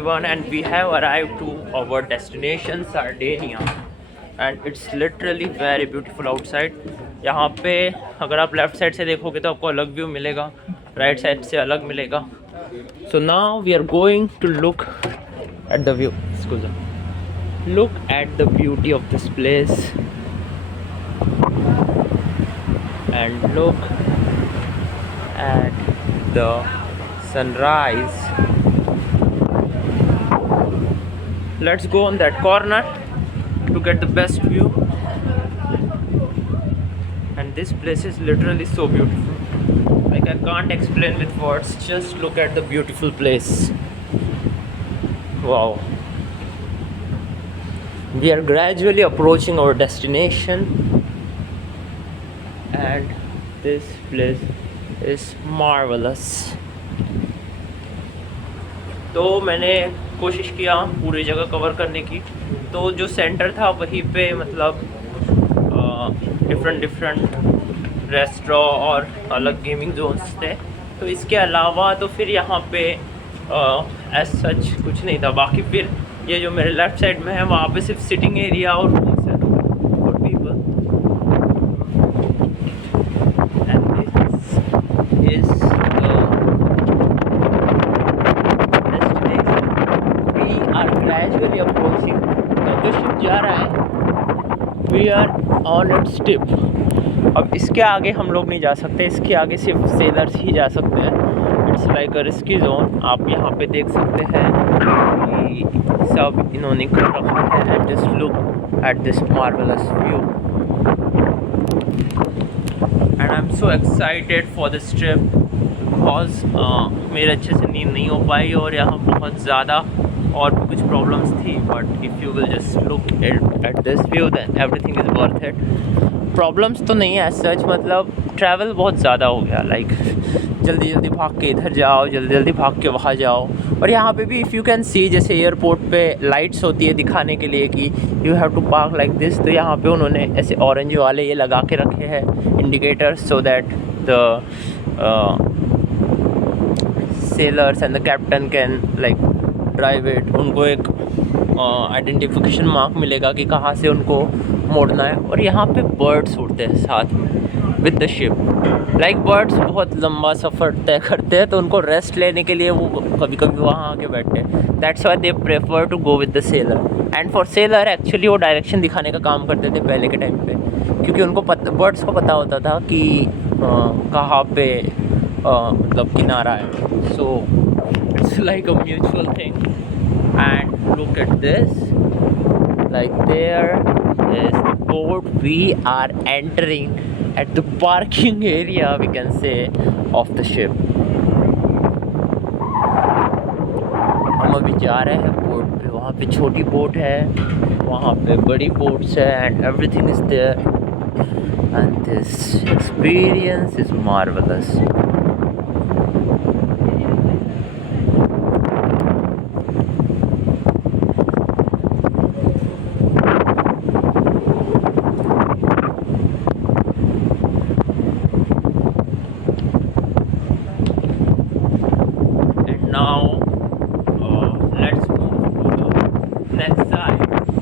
everyone, and we have arrived to our destination Sardinia, and it's literally very beautiful outside. यहाँ पे अगर आप left side से देखोगे तो आपको अलग व्यू मिलेगा, राइट साइड से अलग मिलेगा. So now we are going to look at the view. Look at the beauty of this place and look at the sunrise. Let's go on that corner to get the best view. And this place is literally so beautiful. Like, I can't explain with words. Just look at the beautiful place. Wow. We are gradually approaching our destination, and this place is marvelous. तो मैंने कोशिश किया पूरी जगह cover करने की. तो जो सेंटर था वहीं पे मतलब डिफरेंट रेस्टोरेंट और अलग गेमिंग जोन्स थे. तो इसके अलावा तो फिर यहाँ पे एज सच कुछ नहीं था. बाकी फिर ये जो मेरे लेफ़्ट साइड में है वहाँ पे सिर्फ सिटिंग एरिया और रूम्स है for people. And this is gradually approaching. तो जो शिप जा रहा है we are on its tip. अब इसके आगे हम लोग नहीं जा सकते. इसके आगे सिर्फ सेलर्स ही जा सकते हैं. It's like a risky zone. आप यहाँ पे देख सकते हैं कि सब इन्होंने कर रखा है. And just look at this marvellous view. And I am so excited for this trip because मेरे अच्छे से नींद नहीं हो पाई और यहाँ बहुत ज़्यादा और भी कुछ प्रॉब्लम्स थी. But if you will just look at this view then everything is worth it. Problems तो नहीं है एज सच. मतलब ट्रैवल बहुत ज़्यादा हो गया. लाइक जल्दी जल्दी भाग के इधर जाओ, जल्दी जल्दी भाग के वहाँ जाओ. और यहाँ पे भी इफ़ यू कैन सी जैसे एयरपोर्ट पे लाइट्स होती है दिखाने के लिए कि you have to park like this. तो यहाँ पे उन्होंने ऐसे ऑरेंज वाले ये लगा के रखे हैं indicators so that the sellers and the captain can like drive it. उनको एक आइडेंटिफिकेशन मार्क मिलेगा कि कहाँ से उनको मोड़ना है. और यहाँ पे बर्ड्स उड़ते हैं साथ में with the ship. Like birds बहुत लंबा सफ़र तय करते हैं तो उनको रेस्ट लेने के लिए वो कभी कभी वहाँ आके बैठते हैं. That's why they prefer to go with the seller. And for seller actually वो डायरेक्शन दिखाने का काम करते थे पहले के टाइम पे, क्योंकि उनको बर्ड्स को पता होता था कि कहाँ पे मतलब किनारा है. सो it's like a mutual thing. And look at this, like there is the boat. We are entering at the parking area, we can say, of the ship. हम अभी जा रहे हैं बोट पे. वहाँ पे छोटी बोट है, वहाँ पे बड़ी बोट्स है, and everything is there. And this experience is marvelous.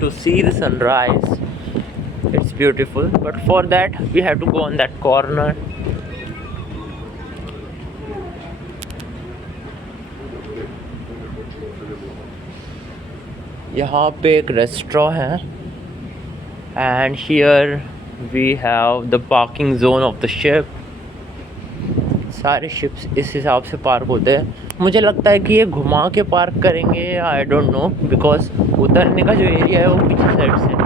To see the sunrise. It's beautiful, but for that we have to go on that corner. यहाँ पे एक रेस्टोरेंट है and here we have the parking zone of the ship. सारे ships इस हिसाब से park होते हैं. मुझे लगता है कि ये घुमा के पार्क करेंगे, आई डोंट नो, बिकॉज उतरने का जो एरिया है वो पीछे साइड से है.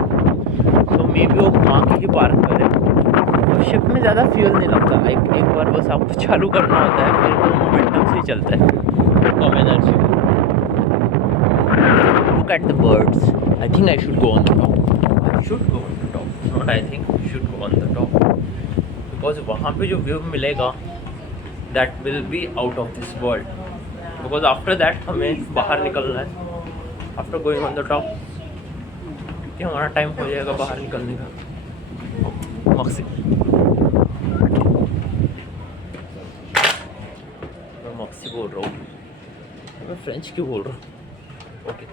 तो मे बी वो घुमा के ही पार्क करें. और शिप में ज़्यादा फ्यूल नहीं लगता. एक बार बस आपको चालू करना होता है, फिर वो मोमेंटम से ही चलता है, कम energy. Look at the birds. I think I should go on the top. I should go on the top, not I think, I should go on the top. Because वहाँ पे जो व्यू मिलेगा that will be out of this world. Because after that हमें बाहर निकलना है. After going on the top, क्योंकि हमारा टाइम हो जाएगा बाहर निकलने का. मक्सी मैं मक्सी बोल रहा हूँ, मैं फ्रेंच क्यों बोल रहा हूँ. ओके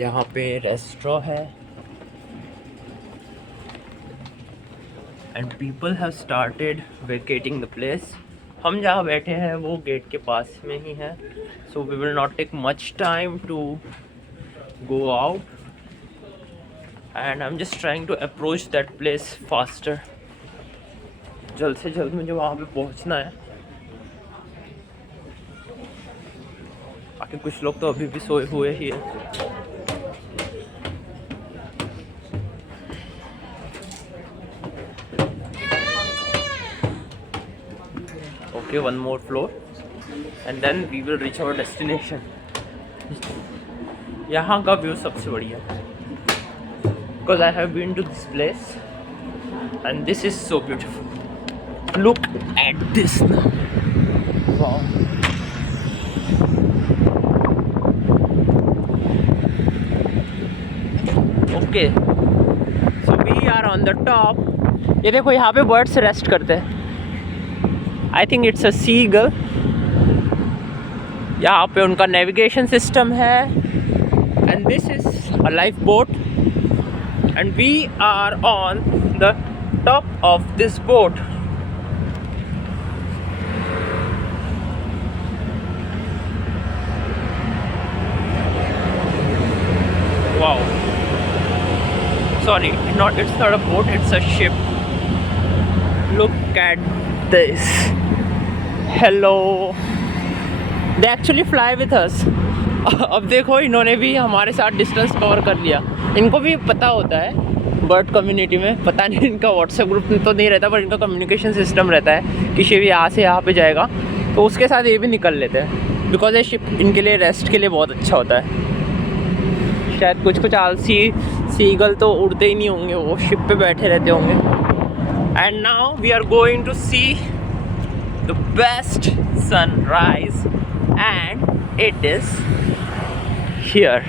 यहाँ पे रेस्टोरेंट है and people have started vacating the place. हम जहाँ बैठे हैं वो गेट के पास में ही है, so we will not take much time to go out and I am just trying to approach that place faster. जल्द से जल्द मुझे वहाँ पे पहुँचना है। बाकी कुछ लोग तो अभी भी सोए हुए ही है। Okay, one more floor and then we will reach our destination. यहाँ का व्यू सबसे बढ़िया है because I have been to this place and this is so beautiful. Look at this now. Wow. Okay, so we are on the top. ये देखो यहाँ पे birds rest करते हैं। I think it's a seagull. यहाँ पे उनका navigation system है and this is a life boat and we are on the top of this boat. Wow, sorry, it's not a boat, it's a ship. Look at this. Hello. They actually fly with us. अब देखो इन्होंने भी हमारे साथ distance cover कर लिया। इनको भी पता होता है बर्ड कम्युनिटी में, पता नहीं इनका व्हाट्सएप ग्रुप तो नहीं रहता, पर इनका कम्युनिकेशन सिस्टम रहता है कि शिप यहाँ से यहाँ पे जाएगा तो उसके साथ ये भी निकल लेते हैं बिकॉज ये शिप इनके लिए रेस्ट के लिए बहुत अच्छा होता है। शायद कुछ आलसी सीगल तो उड़ते ही नहीं होंगे, वो शिप पे बैठे रहते होंगे। And now we are going to see the best sunrise and it is here.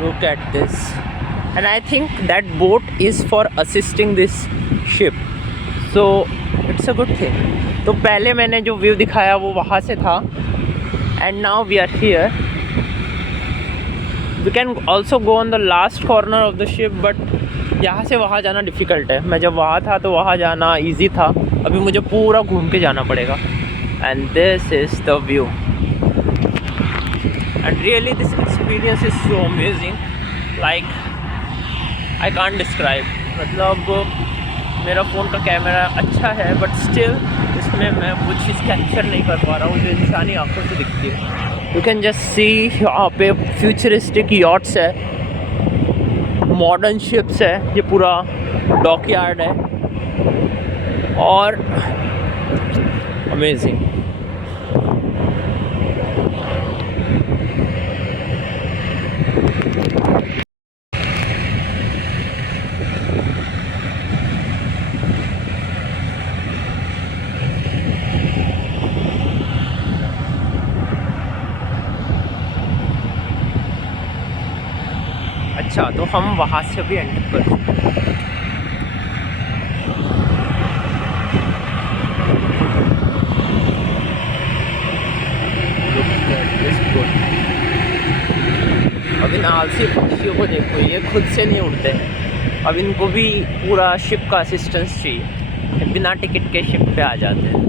Look at this. And I think that boat is for assisting this ship, so it's a good thing. तो पहले मैंने जो view दिखाया वो वहाँ से था and now we are here. We can also go on the last corner of the ship, but यहाँ से वहाँ जाना डिफ़िकल्ट है। मैं जब वहाँ था तो वहाँ जाना इजी था, अभी मुझे पूरा घूम के जाना पड़ेगा। And this is the view and really this experience is so amazing, like I can't describe. मतलब मेरा फ़ोन का कैमरा अच्छा है बट स्टिल इसमें मैं वो चीज़ कैप्चर नहीं कर पा रहा हूँ जो इंसानी आंखों से दिखती है। यू कैन जस्ट सी यहाँ पे फ्यूचरिस्टिक यॉट्स है, मॉडर्न शिप्स है, ये पूरा डॉकयार्ड है और अमेजिंग। अच्छा, तो हम वहाँ से भी एंटर कर चुके हैं। अब इन आलसी पक्षियों को देखो, ये खुद से नहीं उड़ते हैं, अब इनको भी पूरा शिप का असिस्टेंस चाहिए, बिना टिकट के शिप पे आ जाते हैं।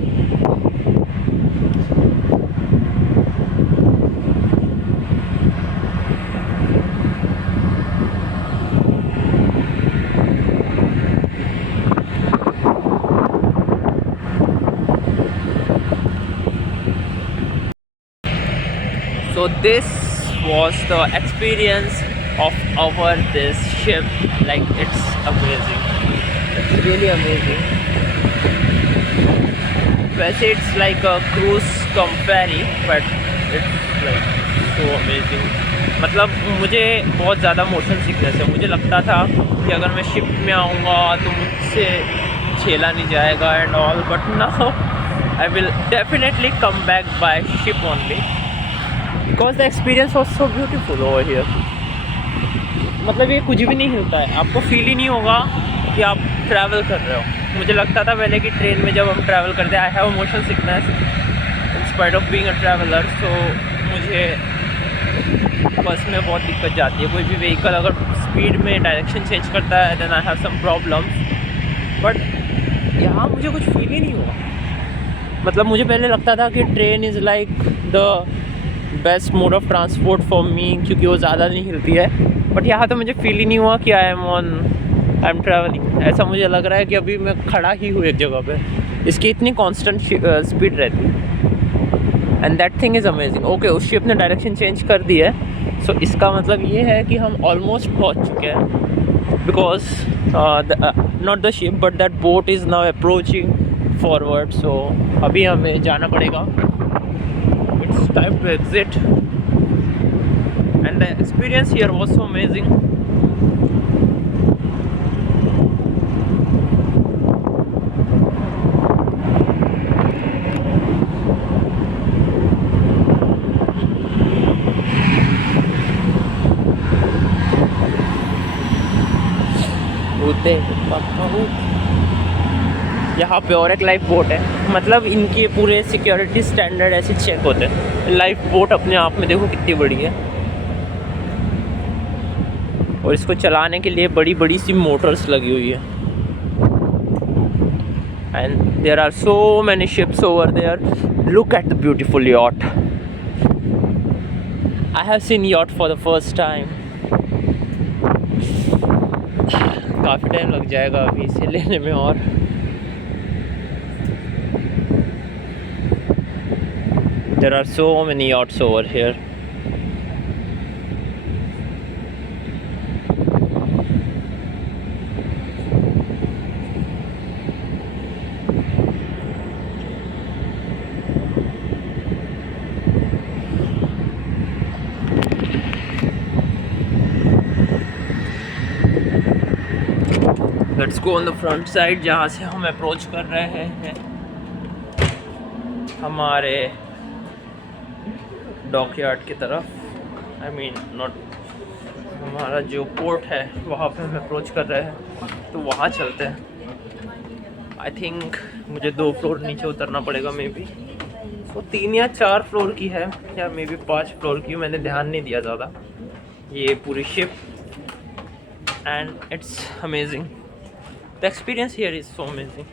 So this was the experience of our this ship. Like it's amazing. It's really amazing. वैसे it's like a cruise cum ferry, but it's like so amazing. मतलब मुझे बहुत ज़्यादा मोशन सिकनेस है। मुझे लगता था कि अगर मैं शिप में आऊँगा तो मुझसे झेला नहीं जाएगा and all, but now I will definitely come back by ship only because the experience was so beautiful over here. मतलब ये कुछ भी नहीं होता है, आपको फील ही नहीं होगा कि आप ट्रैवल कर रहे हो। मुझे लगता था पहले कि ट्रेन में जब हम ट्रैवल करते हैं, I have motion sickness in spite of being a traveller, तो मुझे बस में बहुत दिक्कत जाती है। कोई भी व्हीकल अगर स्पीड में डायरेक्शन चेंज करता है then I have some problems, but यहाँ मुझे कुछ फील ही नहीं हुआ। मतलब मुझे पहले लगता था कि train is like the best mode of transport for me क्योंकि वो ज़्यादा नहीं हिलती है, बट यहाँ तो मुझे फील ही नहीं हुआ कि आई एम ट्रैवलिंग। ऐसा मुझे लग रहा है कि अभी मैं खड़ा ही हूँ एक जगह पे। इसकी इतनी कांस्टेंट स्पीड रहती है and that thing is amazing. Okay, उस शिप ने डायरेक्शन चेंज कर दी है, सो इसका मतलब ये है कि हम ऑलमोस्ट पहुँच चुके हैं because not the ship but that boat is now approaching forward. So अभी हमें जाना पड़ेगा, it's time to exit and the experience here was so amazing. यहाँ पे और एक लाइफ बोट है, मतलब इनके पूरे सिक्योरिटी स्टैंडर्ड ऐसे चेक होते हैं। लाइफ बोट अपने आप में देखो कितनी बड़ी है, और इसको चलाने के लिए बड़ी बड़ी सी मोटर्स लगी हुई है। And there are so many ships over there. Look at the beautiful yacht. I have seen yacht for the first time. काफ़ी टाइम लग जाएगा अभी इसे लेने में। और there are so many yachts over here. Let's go on the front side जहाँ से हम अप्रोच कर रहे हैं हमारे डॉकयार्ड की तरफ। आई मीन नॉट, हमारा जो पोर्ट है वहाँ पे हम अप्रोच कर रहे हैं, तो वहाँ चलते हैं। आई थिंक मुझे 2 फ्लोर नीचे उतरना पड़ेगा मे बी। तो 3 या 4 फ्लोर की है या मे बी 5 फ्लोर की, मैंने ध्यान नहीं दिया ज़्यादा। ये पूरी ship and it's amazing. The experience here is so amazing.